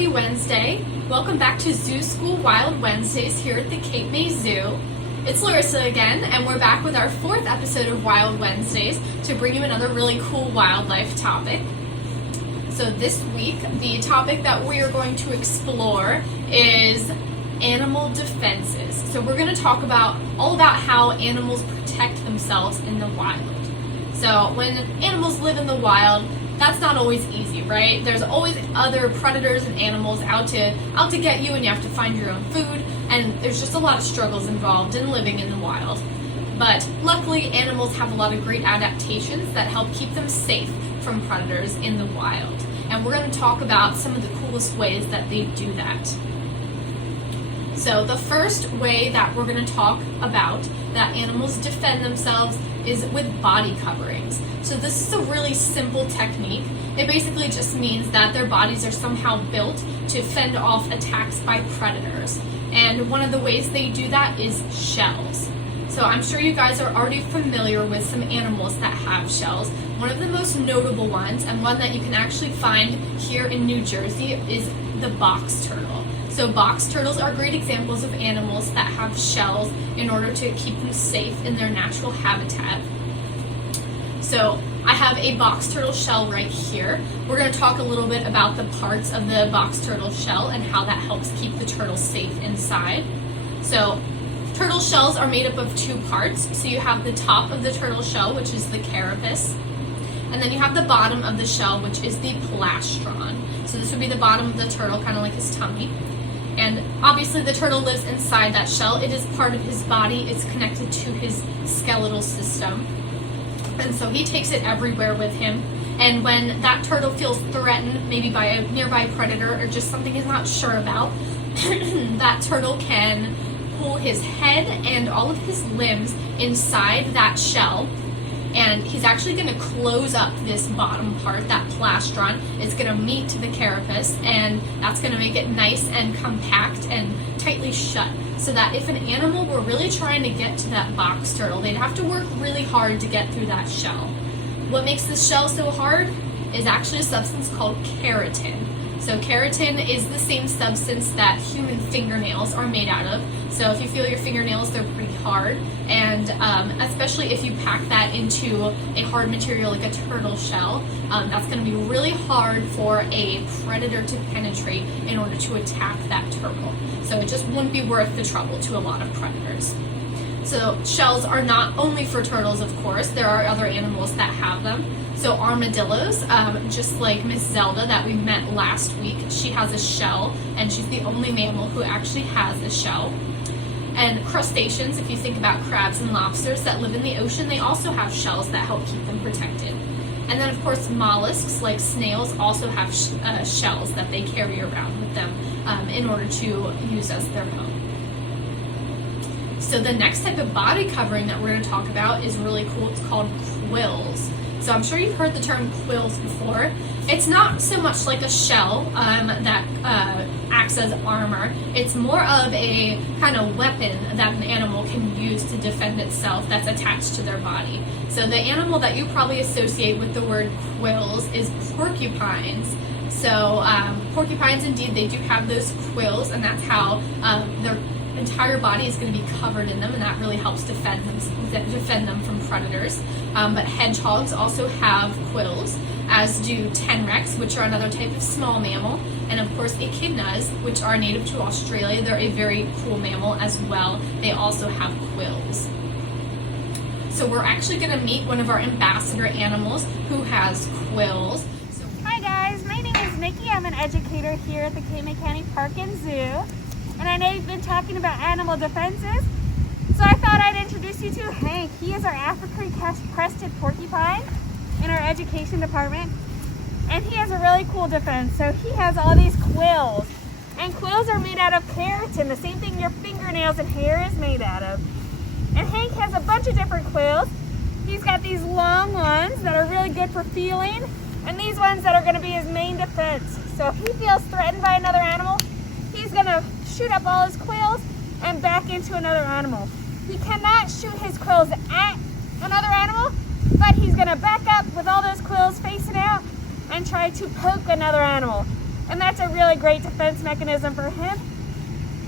Happy Wednesday. Welcome back to Zoo School Wild Wednesdays here at the Cape May Zoo. It's Larissa again, and we're back with our 4th episode of Wild Wednesdays to bring you another really cool wildlife topic. So this week, the topic that we are going to explore is animal defenses. So we're going to talk all about how animals protect themselves in the wild. So when animals live in the wild, that's not always easy, right? There's always other predators and animals out to get you, and you have to find your own food, and there's just a lot of struggles involved in living in the wild. But luckily, animals have a lot of great adaptations that help keep them safe from predators in the wild. And we're going to talk about some of the coolest ways that they do that. So the first way that we're going to talk about that animals defend themselves is with body coverings. So this is a really simple technique. It basically just means that their bodies are somehow built to fend off attacks by predators. And one of the ways they do that is shells. So I'm sure you guys are already familiar with some animals that have shells. One of the most notable ones, and one that you can actually find here in New Jersey, is the box turtle. So box turtles are great examples of animals that have shells in order to keep them safe in their natural habitat. So I have a box turtle shell right here. We're going to talk a little bit about the parts of the box turtle shell and how that helps keep the turtle safe inside. So turtle shells are made up of 2 parts. So you have the top of the turtle shell, which is the carapace, and then you have the bottom of the shell, which is the plastron. So this would be the bottom of the turtle, kind of like his tummy. And obviously the turtle lives inside that shell. It is part of his body. It's connected to his skeletal system. And so he takes it everywhere with him. And when that turtle feels threatened, maybe by a nearby predator or just something he's not sure about, that turtle can pull his head and all of his limbs inside that shell. And he's actually going to close up this bottom part, that plastron. It's going to meet to the carapace, and that's going to make it nice and compact and tightly shut, so that if an animal were really trying to get to that box turtle, they'd have to work really hard to get through that shell. What makes this shell so hard is actually a substance called keratin. So keratin is the same substance that human fingernails are made out of. So if you feel your fingernails, they're pretty hard. And especially if you pack that into a hard material like a turtle shell, that's going to be really hard for a predator to penetrate in order to attack that turtle. So it just wouldn't be worth the trouble to a lot of predators. So shells are not only for turtles, of course. There are other animals that have them. So armadillos, just like Miss Zelda that we met last week, she has a shell, and she's the only mammal who actually has a shell. And crustaceans, if you think about crabs and lobsters that live in the ocean, they also have shells that help keep them protected. And then, of course, mollusks like snails also have shells that they carry around with them in order to use as their home. So the next type of body covering that we're going to talk about is really cool. It's called quills. So I'm sure you've heard the term quills before. It's not so much like a shell that acts as armor. It's more of a kind of weapon that an animal can use to defend itself that's attached to their body. So the animal that you probably associate with the word quills is porcupines. So porcupines, indeed, they do have those quills, and that's how their entire body is going to be covered in them, and that really helps defend them from predators. But hedgehogs also have quills, as do tenrecs, which are another type of small mammal, and of course echidnas, which are native to Australia. They're a very cool mammal as well. They also have quills. So we're actually going to meet one of our ambassador animals who has quills. Hi guys, my name is Nikki. I'm an educator here at the Cape May County Park and Zoo. And I know you've been talking about animal defenses, so I thought I'd introduce you to Hank. He is our African crested porcupine in our education department, and he has a really cool defense. So he has all these quills, and quills are made out of keratin, the same thing your fingernails and hair is made out of. And Hank has a bunch of different quills. He's got these long ones that are really good for feeling, and these ones that are going to be his main defense. So if he feels threatened by another animal, he's going to shoot up all his quills and back into another animal. He cannot shoot his quills at another animal, but he's going to back up with all those quills facing out and try to poke another animal. and that's a really great defense mechanism for him.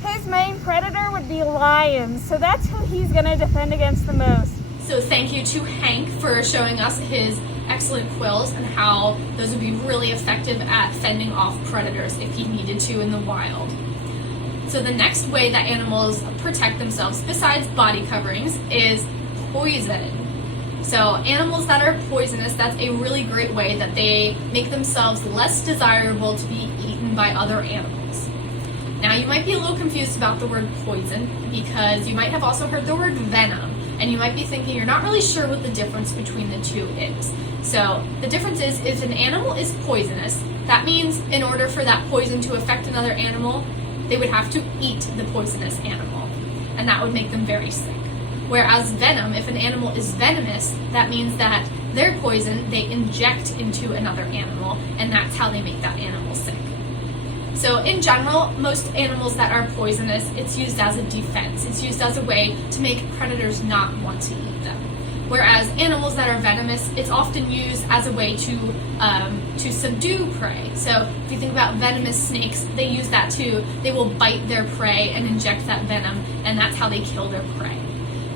His main predator would be lions, so that's who he's going to defend against the most. So thank you to Hank for showing us his excellent quills and how those would be really effective at fending off predators if he needed to in the wild. So the next way that animals protect themselves besides body coverings is poison. So animals that are poisonous, that's a really great way that they make themselves less desirable to be eaten by other animals. Now you might be a little confused about the word poison because you might have also heard the word venom, and you might be thinking you're not really sure what the difference between the two is. So the difference is if an animal is poisonous, that means in order for that poison to affect another animal, they would have to eat the poisonous animal, and that would make them very sick. Whereas venom, if an animal is venomous, that means that their poison they inject into another animal, and that's how they make that animal sick. So in general, most animals that are poisonous, it's used as a defense. It's used as a way to make predators not want to eat them. Whereas animals that are venomous, it's often used as a way to subdue prey. So if you think about venomous snakes, they use that too. They will bite their prey and inject that venom, and that's how they kill their prey.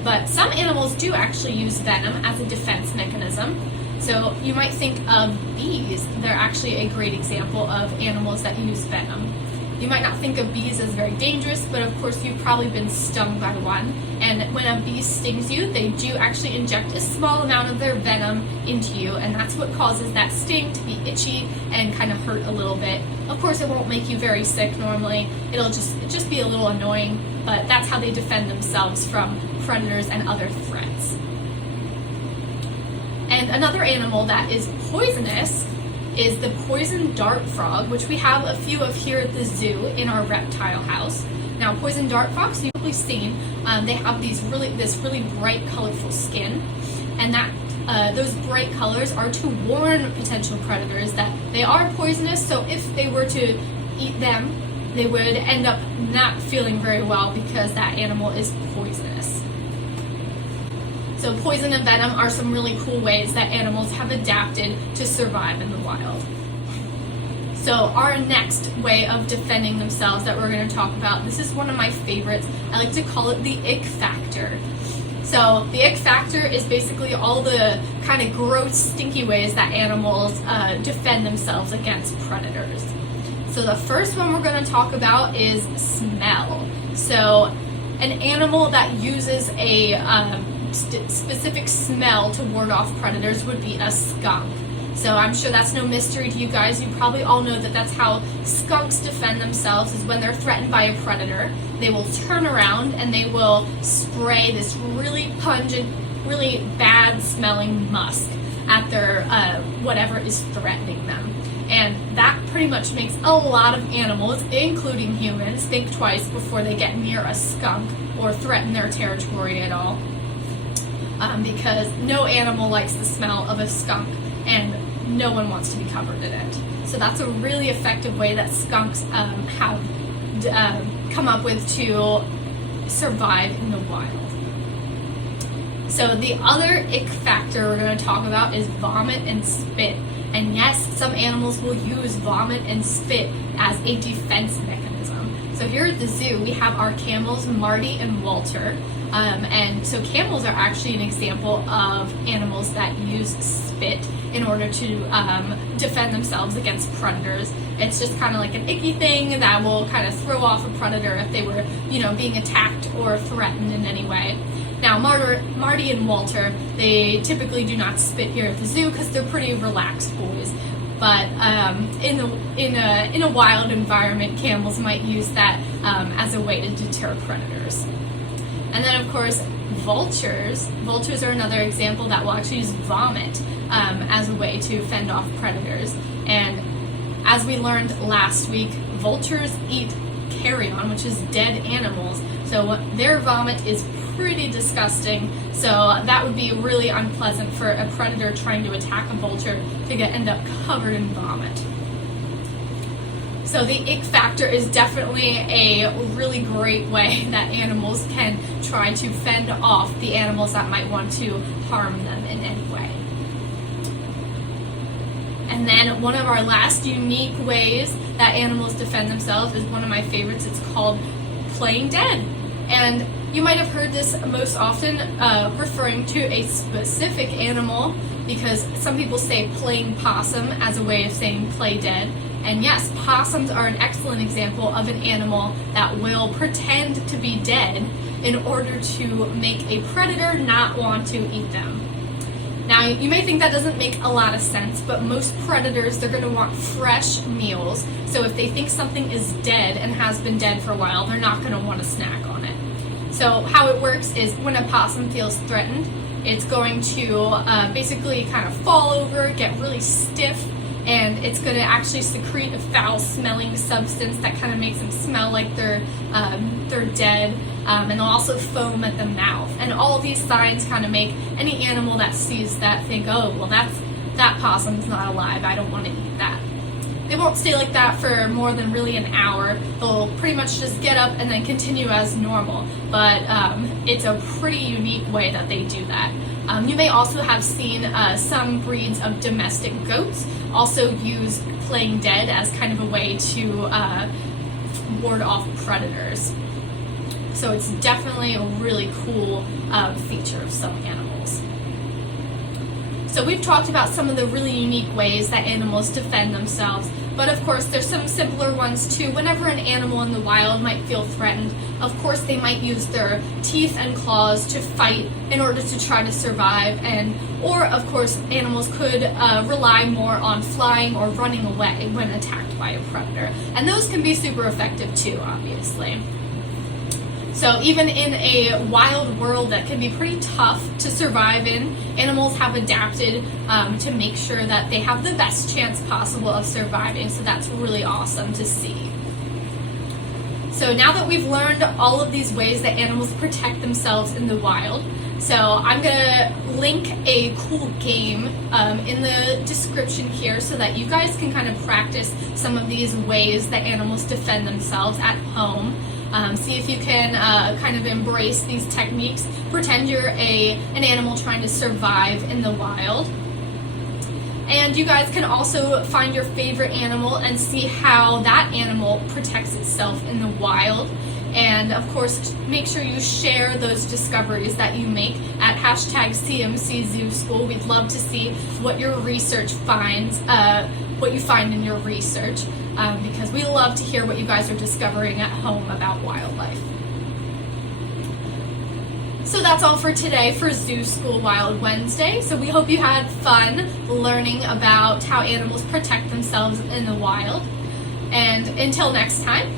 But some animals do actually use venom as a defense mechanism. So you might think of bees. They're actually a great example of animals that use venom. You might not think of bees as very dangerous, but of course you've probably been stung by one. And when a bee stings you, they do actually inject a small amount of their venom into you, and that's what causes that sting to be itchy and kind of hurt a little bit. Of course, it won't make you very sick normally. It'll just be a little annoying, but that's how they defend themselves from predators and other threats. And another animal that is poisonous is the poison dart frog, which we have a few of here at the zoo in our reptile house. Now, poison dart frogs, you've probably seen, they have this really bright, colorful skin, and those bright colors are to warn potential predators that they are poisonous. So if they were to eat them, they would end up not feeling very well because that animal is poisonous. So poison and venom are some really cool ways that animals have adapted to survive in the wild. So our next way of defending themselves that we're going to talk about, this is one of my favorites. I like to call it the Ick Factor. So the Ick Factor is basically all the kind of gross, stinky ways that animals defend themselves against predators. So the first one we're going to talk about is smell. So an animal that uses a specific smell to ward off predators would be a skunk. So I'm sure that's no mystery to you guys. You probably all know that that's how skunks defend themselves, is when they're threatened by a predator. They will turn around and they will spray this really pungent, really bad smelling musk at their whatever is threatening them. And that pretty much makes a lot of animals, including humans, think twice before they get near a skunk or threaten their territory at all. Because no animal likes the smell of a skunk, and no one wants to be covered in it. So that's a really effective way that skunks have come up with to survive in the wild. So the other ick factor we're going to talk about is vomit and spit. And yes, some animals will use vomit and spit as a defense mechanism. So here at the zoo, we have our camels, Marty and Walter. And so camels are actually an example of animals that use spit in order to defend themselves against predators. It's just kind of like an icky thing that will kind of throw off a predator if they were, being attacked or threatened in any way. Now, Marty and Walter, they typically do not spit here at the zoo because they're pretty relaxed boys. But in a wild environment, camels might use that as a way to deter predators. And then, of course, vultures. Vultures are another example that will actually use vomit as a way to fend off predators. And as we learned last week, vultures eat carrion, which is dead animals. So their vomit is pretty disgusting. So that would be really unpleasant for a predator trying to attack a vulture to end up covered in vomit. So the ick factor is definitely a really great way that animals can try to fend off the animals that might want to harm them in any way. And then one of our last unique ways that animals defend themselves is one of my favorites. It's called playing dead. And you might have heard this most often referring to a specific animal, because some people say playing possum as a way of saying play dead. And yes, possums are an excellent example of an animal that will pretend to be dead in order to make a predator not want to eat them. Now, you may think that doesn't make a lot of sense, but most predators, they're going to want fresh meals. So if they think something is dead and has been dead for a while, they're not going to want to snack on it. So how it works is when a possum feels threatened, it's going to basically kind of fall over, get really stiff, and it's going to actually secrete a foul-smelling substance that kind of makes them smell like they're dead, and they'll also foam at the mouth. And all of these signs kind of make any animal that sees that think, oh, well, that possum's not alive, I don't want to eat that. They won't stay like that for more than really an hour. They'll pretty much just get up and then continue as normal. But it's a pretty unique way that they do that. You may also have seen some breeds of domestic goats also use playing dead as kind of a way to ward off predators. So it's definitely a really cool feature of some animals. So we've talked about some of the really unique ways that animals defend themselves, but of course there's some simpler ones too. Whenever an animal in the wild might feel threatened, of course they might use their teeth and claws to fight in order to try to survive, or of course animals could rely more on flying or running away when attacked by a predator. And those can be super effective too, obviously. So even in a wild world that can be pretty tough to survive in, animals have adapted to make sure that they have the best chance possible of surviving. So that's really awesome to see. So now that we've learned all of these ways that animals protect themselves in the wild, so I'm going to link a cool game in the description here so that you guys can kind of practice some of these ways that animals defend themselves at home. See if you can kind of embrace these techniques. Pretend you're an animal trying to survive in the wild. And you guys can also find your favorite animal and see how that animal protects itself in the wild. And of course, make sure you share those discoveries that you make at #CMCZooSchool. We'd love to see what your research finds, what you find in your research, because we love to hear what you guys are discovering at home about wildlife. So that's all for today for Zoo School Wild Wednesday. So we hope you had fun learning about how animals protect themselves in the wild. And until next time,